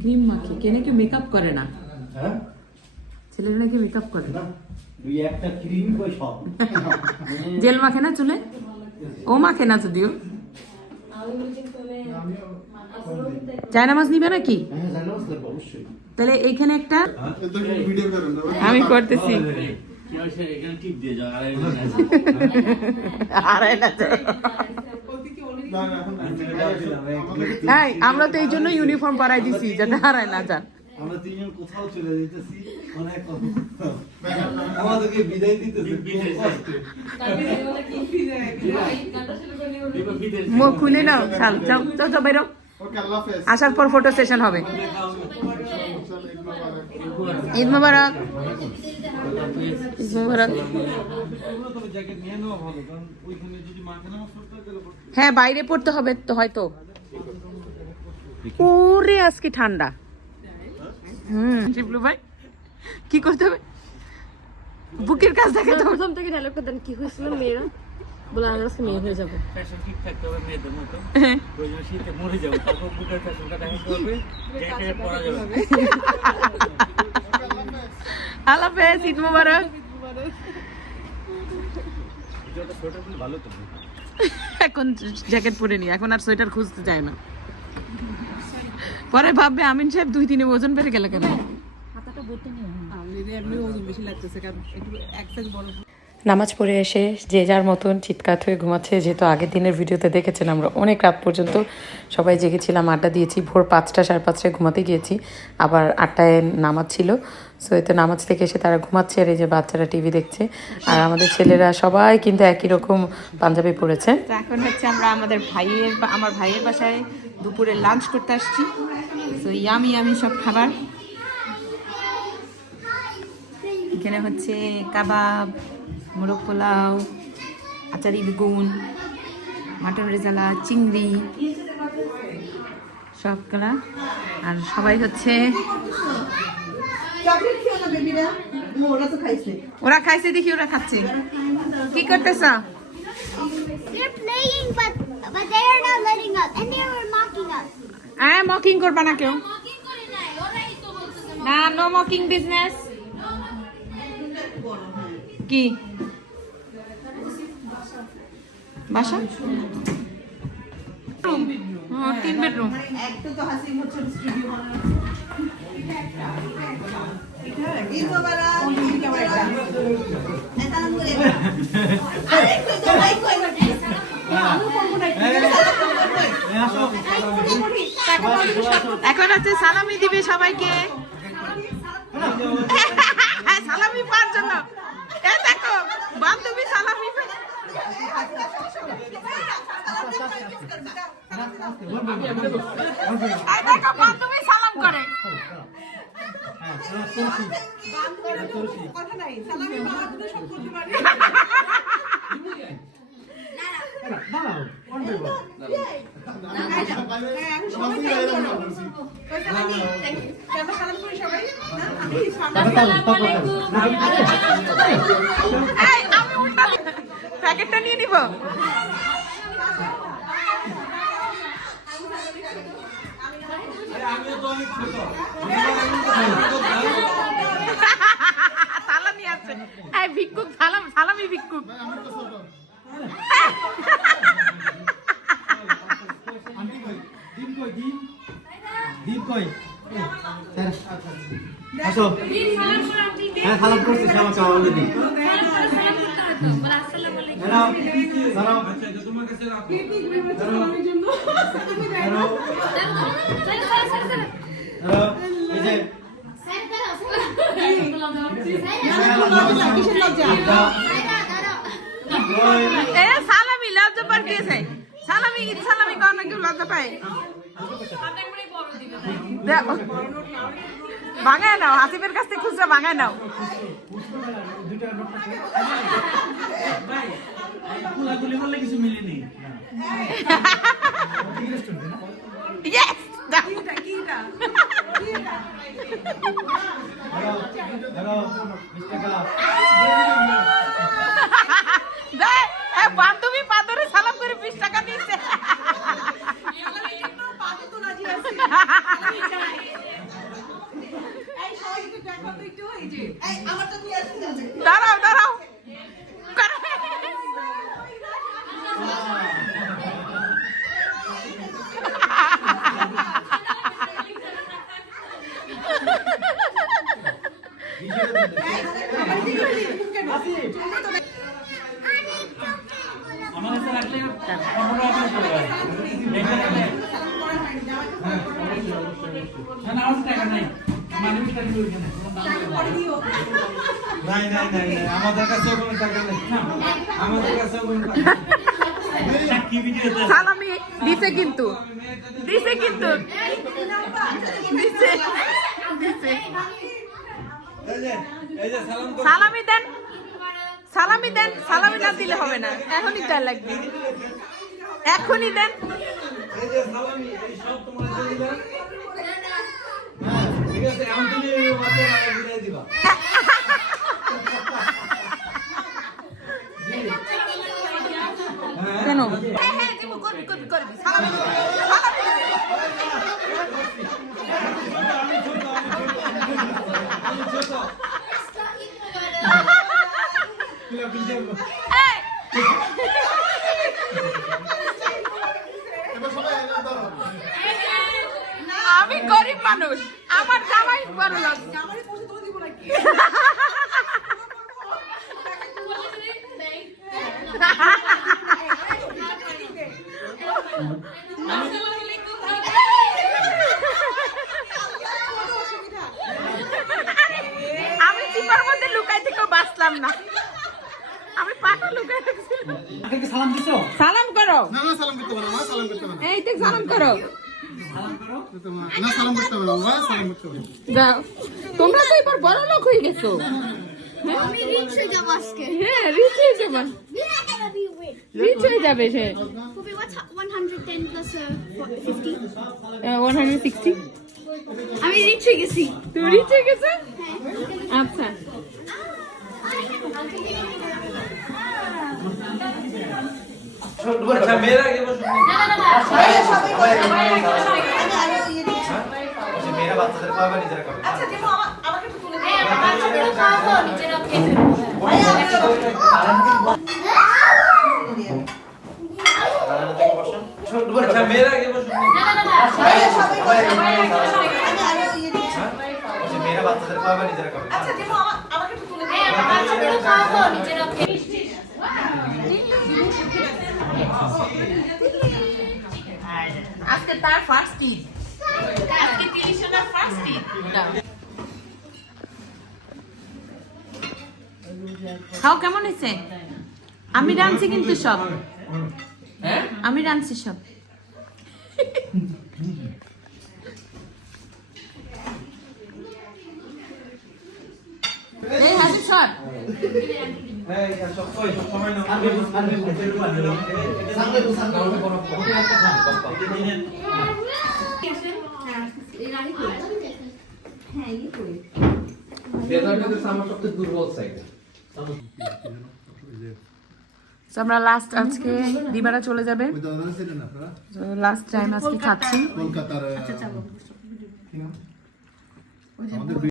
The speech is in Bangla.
ক্রিম মাখি কে নাকি মেকআপ করে না, হ্যাঁ ছেলেরা নাকি মেকআপ করে না, দুই একটা ক্রিম কই সব জেল মাখে না চুলে, ও মাখে না যদিও। জায়নামাজ নিবে নাকি? হ্যাঁ জানো অবশ্যই। তাহলে এইখানে একটা আমি করতেছি। হ্যাঁ আমরা তো এই জন্য ইউনিফর্ম পরাই দিছি যাতে হারায় না যান। আমরা তিনজন কোথাও চলে যেতেছি, অনেক আমাদেরকে বিদায় দিতেছে। মুখ খুলে নাও, চাল যাও যাও যাও বাইরো, আসার পর ফটো সেশন হবে। ঈদ মোবারক, ঈদ মোবারক। হ্যাঁ বাইরে পড়তে হবে তো হয়তো। ওরে আজকে ঠান্ডা। শিবলু ভাই কি করতে হবে, বুকের কাছ থেকে তো প্রথম থেকে ডায়লগটা দেন, কি হয়েছিল মেয়েরা বলে আমরা আজকে মেয়ে হয়ে যাবো। ফ্যাশন ঠিক থাকতে হবে মেয়েদের মতো, প্রয়োজনে শীতে মরে যাবো, তারপর বুকের ফ্যাশনটা দেখাতে হবে, জ্যাকেট পরা যাবে। আল্লাহ হাফেজ, ঈদ মোবারক। ভালো তো এখন জ্যাকেট পরে নি, এখন আর সোয়েটার খুঁজতে যায় না। পরে ভাববে আমিন সাহেব 2-3 ওজন বেড়ে গেল কেন। নামাজ পড়ে এসে যে যার মতন চিৎকার হয়ে ঘুমাচ্ছে, যেহেতু আগের দিনের ভিডিওতে দেখেছেন আমরা অনেক রাত পর্যন্ত সবাই জেগেছিলাম, আড্ডা দিয়েছি। ভোর 5টা 5:30টায় ঘুমাতে গিয়েছি, আবার 8টায় নামাজ ছিল। সো এতে নামাজ থেকে এসে তারা ঘুমাচ্ছে, আর এই যে বাচ্চারা টিভি দেখছে, আর আমাদের ছেলেরা সবাই কিন্তু একই রকম পাঞ্জাবি পরেছে। এখন হচ্ছে আমরা আমার ভাইয়ের বাসায় দুপুরে লাঞ্চ করতে আসছি। সো ইয়ামি ইয়ামি সব খাবার এখানে হচ্ছে, কাবাব, মোরগ পোলাও, আচারি বেগুন, মাটন রেজালা, চিংড়ি সবগুলা। আর সবাই হচ্ছে ওরা খাইছে দেখি, ওরা খাচ্ছে। কি করতেছ? They're playing, but they are not letting us, and they were mocking us. হ্যাঁ মকিং করবা না কেউ, না নো মকিং বিজনেস। কি বাসা? 3 বেডরুম। এখন হচ্ছে সালামি দিবে সবাইকে, সালামি পাওয়ার জন্য। দেখো বান্ধবী সালামি দেখো বান্ধবী সালাম করে। আমি উল্টা প্যাকেটটা নিয়ে নিব। সালামি আছে, ভিক্ষুক সালামি ভিক্ষুক। আসো, হ্যাঁ সালাম করছি, আমাকে অলরেডি। সালামি লজ্জা পার দিয়েছে, সালামি সালামি কর না, কেউ লজ্জা পায়। ভাঙায় নাও, আসিফের কাছ থেকে খুচরা ভাঙায় নাও। কিছু মিলেনি। বান্ধবী পাথরে সালাম করে 20 টাকা দিয়েছে। দাঁড়াও দাঁড়াও আমার কাছে রাখলে 15 টাকা চলে যায়। না আমার টাকা নাই। মানে টাকা দিও কেন? নাই নাই নাই নাই আমাদের কাছেও কোনো টাকা নেই আমাদের কাছেও কোনো টাকা নেই কি ভিডিওতে সালামি দিছে কিন্তু দিছে কিন্তু দিছে দিছে এই যে সালাম করো সালামি দেন সালামি দেন সালামি না দিলে হবে না এখনই চাই লাগবে এখনই দেন এই যে সালামি এই সব তোমার জন্য দিলাম হ্যাঁ ঠিক আছে আমি তুমি এই মাত্র বিদায় দিবা কেন আমি ছোট কিলা বিজয় আমি গরিব মানুষ আমার জামাই বড় লোক আমি চিপার মধ্যে লুকাই থেকেও বাঁচলাম না আমি পাটা লুকাই রাখছিলাম আপনাকে সালাম দিছো? সালাম করো না না সালাম করতে পারো না সালাম করতে পারো এই দেখ সালাম করো না সালাম করতে পারো না সালাম করতে পারো যাও তোমরা তো এবার বড় লোক হয়ে গেছো আমি রিচ হয়ে যাবো আজকে। হ্যাঁ রিচ হয়ে যাবে We're not gonna be rich. Rich হয়ে যাবে সে Kobe, what's 110 plus 50? 160 আমি রিচ হয়ে গেছি। তুমি রিচ হয়ে গেছো আচ্ছা আচ্ছা মেয়েরা আগে বসো মেয়েরা বাচ্চাদের খাওয়াবে নিজেরা খাবে আচ্ছা মেয়েরা আগে বসো মেয়েরা বাচ্চাদের খাওয়াবে নিজেরা খাবে আজকে তার ফার্স্ট ঈদ আজকে টিউশনের ফার্স্ট ঈদ খাও কেমন হয়েছে আমি রাঁধছি কিন্তু সব আমি রাঁধছি সব এই হাসি সব সময় নাও আমরা লাস্ট আজকে দিবারা চলে যাবে ওই দাদা ছিলেন আপনারা লাস্ট টাইম আজকে খাচ্ছি কলকাতার